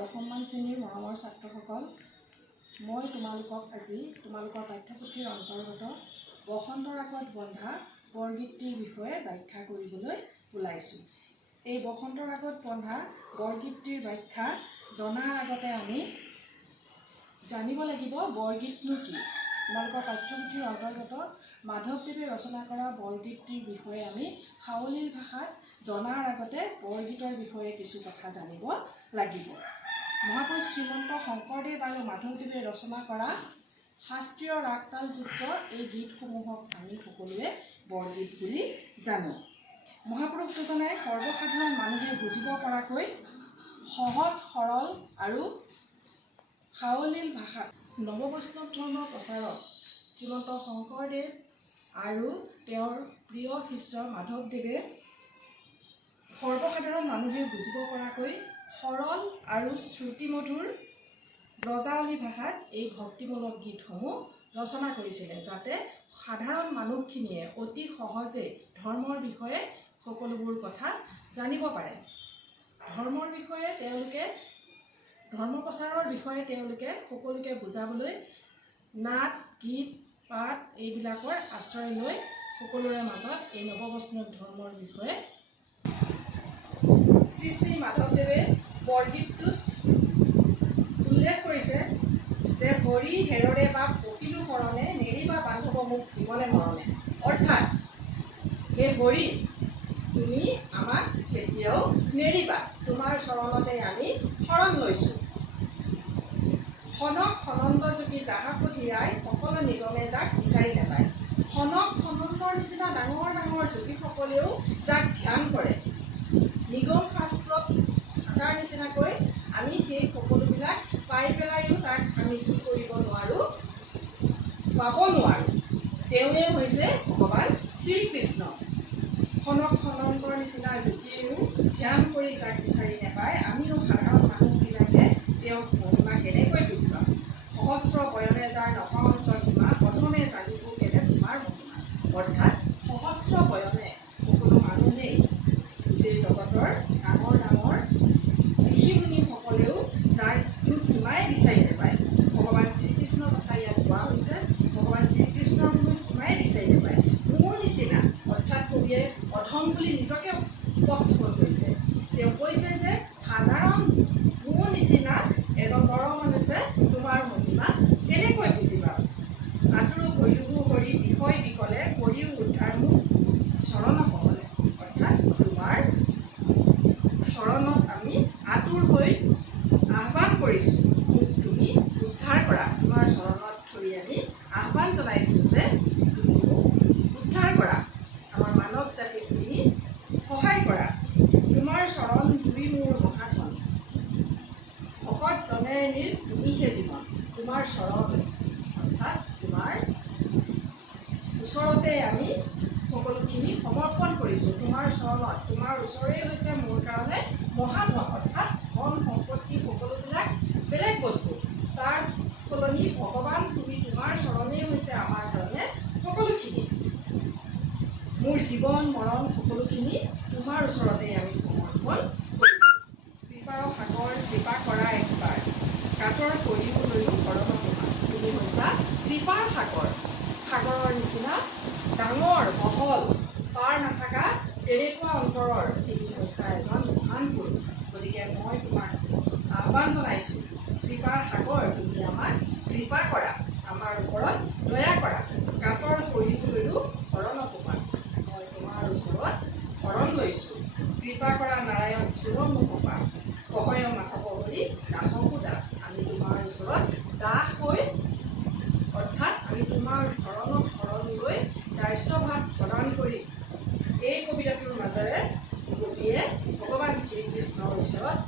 দশমমান শ্ৰেণীৰ মৰমৰ ছাত্ৰসকল, মই তোমালোকক আজি তোমালোকৰ পাঠ্যপুথিৰ অন্তৰ্গত বসন্তৰ আগত বন্ধা বৰগীতটিৰ বিষয়ে ব্যাখ্যা কৰিবলৈ ওলাইছোঁ। এই বসন্তৰ আগত বন্ধা বৰগীতটিৰ ব্যাখ্যা জনাৰ আগতে আমি জানিব লাগিব বৰগীতনো কি। তোমালোকৰ পাঠ্যপুথিৰ অন্তৰ্গত মাধৱদেৱে ৰচনা কৰা বৰগীতটিৰ বিষয়ে আমি সাৱলীল ভাষাত জনাৰ আগতে বৰগীতৰ বিষয়ে কিছু কথা জানিব লাগিব। মহাপুৰুষ শ্ৰীমন্ত শংকৰদেৱ আৰু মাধৱদেৱে ৰচনা কৰা শাস্ত্ৰীয় ৰাগতালযুক্ত এই গীতসমূহক আমি সকলোৱে বৰগীত বুলি জানো। মহাপুৰুষ দুজনে সৰ্বসাধাৰণ মানুহে বুজিব পৰাকৈ সহজ সৰল আৰু সাৱলীল ভাষাত নৱবৈষ্ণৱ ধৰ্মৰ প্ৰচাৰক শ্ৰীমন্ত শংকৰদেৱ আৰু তেওঁৰ প্ৰিয় শিষ্য মাধৱদেৱে সৰ্বসাধাৰণ মানুহে বুজিব পৰাকৈ সৰল আৰু শ্ৰুতিমধুৰ ব্ৰজাৱলী ভাষাত এই ভক্তিমূলক গীতসমূহ ৰচনা কৰিছিলে, যাতে সাধাৰণ মানুহখিনিয়ে অতি সহজে ধৰ্মৰ বিষয়ে সকলোবোৰ কথা জানিব পাৰে। ধৰ্মৰ বিষয়ে তেওঁলোকে ধৰ্ম প্ৰচাৰৰ বিষয়ে তেওঁলোকে সকলোকে বুজাবলৈ নাট গীত পাঠ এইবিলাকৰ আশ্ৰয় লৈ সকলোৰে মাজত এই নৱবৈষ্ণৱ ধৰ্মৰ বিষয়ে শ্ৰী শ্ৰী মাধৱদেৱে বৰগীতটোত উল্লেখ কৰিছে যে হৰি হেৰৰে বা পকিলো শৰণে নেৰিবা বান্ধৱ মোক জীৱনে মৰণে। অৰ্থাৎ হে হৰি, তুমি আমাক কেতিয়াও নেৰিবা, তোমাৰ চৰণতে আমি শৰণ লৈছোঁ। খনক খনন্দ যোগী যাহাকো হীৰাই সকলো নিগমে যাক বিচাৰি নাপায়। খনক খনন্দৰ নিচিনা ডাঙৰ ডাঙৰ যোগীসকলেও যাক ধ্যান কৰে, নিগম শাস্ত্ৰত থকাৰ নিচিনাকৈ আমি সেই সকলোবিলাক পাই পেলাইও তাক আমি কি কৰিব নোৱাৰোঁ, পাব নোৱাৰোঁ। তেওঁৱে হৈছে ভগৱান শ্ৰীকৃষ্ণ। খনক খনন্দৰ নিচিনা যোগীয়েও ধ্যান কৰি যাক বিচাৰি নাপায়, আমিও সাধাৰণ মানুহবিলাকে তেওঁক মহিমা কেনেকৈ বুজি পাম। সহস্ৰ বয়নে যাৰ নপাৱন্ত সীমা, প্ৰথমে জানিব কেনে তোমাৰ মহিমা। অৰ্থাৎ সহস্ৰ বয়নে সকলো মানুহেই গোটেই জগতৰ ডাঙৰ ডাঙৰ ঋষি মুনিসকলেও যাৰ কোনো সীমাই বিচাৰি নাপায়। ভগৱান শ্ৰীকৃষ্ণৰ কথা ইয়াত কোৱা হৈছে, ভগৱান শ্ৰীকৃষ্ণৰ কোনো সীমাই বিচাৰি নাপায়। মোৰ নিচিনা, অৰ্থাৎ কবিয়ে অধম বুলি নিজকে উপস্থাপন কৰিছে। তেওঁ কৈছে যে সাধাৰণ মোৰ নিচিনা এজন নৰ মানুহে তোমাৰ মহিমা কেনেকৈ বুজি পাব। আতুৰো ভৈৰৱো হৰি বিষয় বিকলে কৰিও উদ্ধাৰ মোক চৰণ কমলে। অৰ্থাৎ তোমাৰ চৰণত আমি আতুৰ হৈ আহ্বান কৰিছোঁ, মোক তুমি উদ্ধাৰ কৰা। তোমাৰ চৰণত ধৰি আমি আহ্বান জনাইছোঁ যে তুমি মোক উদ্ধাৰ কৰা, আমাৰ মানৱ জাতিক তুমি সহায় কৰা। তোমাৰ চৰণ ধুই মোৰ মহাধন, ভকত জনেৰে নিজ তুমিহে জীৱন। তোমাৰ চৰণ অৰ্থাৎ তোমাৰ ওচৰতে আমি সকলোখিনি সমৰ্পণ কৰিছোঁ। তোমাৰ চৰণত, তোমাৰ ওচৰেই হৈছে মোৰ কাৰণে মহাধন। অৰ্থাৎ ধন সম্পত্তি সকলোবিলাক বেলেগ বস্তু, তাৰ সলনি ভগৱান তুমি, তোমাৰ চৰণেই হৈছে আমাৰ কাৰণে সকলোখিনি। মোৰ জীৱন মৰণ সকলোখিনি তোমাৰ ওচৰতে আমি সমৰ্পণ কৰিছোঁ। কৃপাৰ সাগৰ কৃপা কৰা একবাৰ, কাতৰ কৰিবলৈও শৰণ তোমাৰ। তুমি হৈছা কৃপাৰ সাগৰ, সাগৰৰ নিচিনা ডাঙৰ বহল পাৰ নাথাকা তেনেকুৱা অন্তৰৰ তুমি হৈছা এজন মহান পুৰুষ। গতিকে মই তোমাক আহ্বান জনাইছোঁ, কৃপাৰ সাগৰ তুমি আমাক কৃপা কৰা, আমাৰ ওপৰত দয়া কৰা। কাতৰ কৰিবলৈও শৰণ তোমাৰ, মই তোমাৰ ওচৰত শৰণ লৈছোঁ। কৃপা কৰা নাৰায়ণ চিৰ মোহপা, কহয় মাধৱ হৰি দাসকো দাস। আমি তোমাৰ ওচৰত দাস হৈ, অৰ্থাৎ আমি তোমাৰ শৰণত শৰণ লৈ দাস্যভাৱ প্ৰদান কৰি এই কবিতাটোৰ মাজেৰে কবিয়ে ভগৱান শ্ৰীকৃষ্ণৰ ওচৰত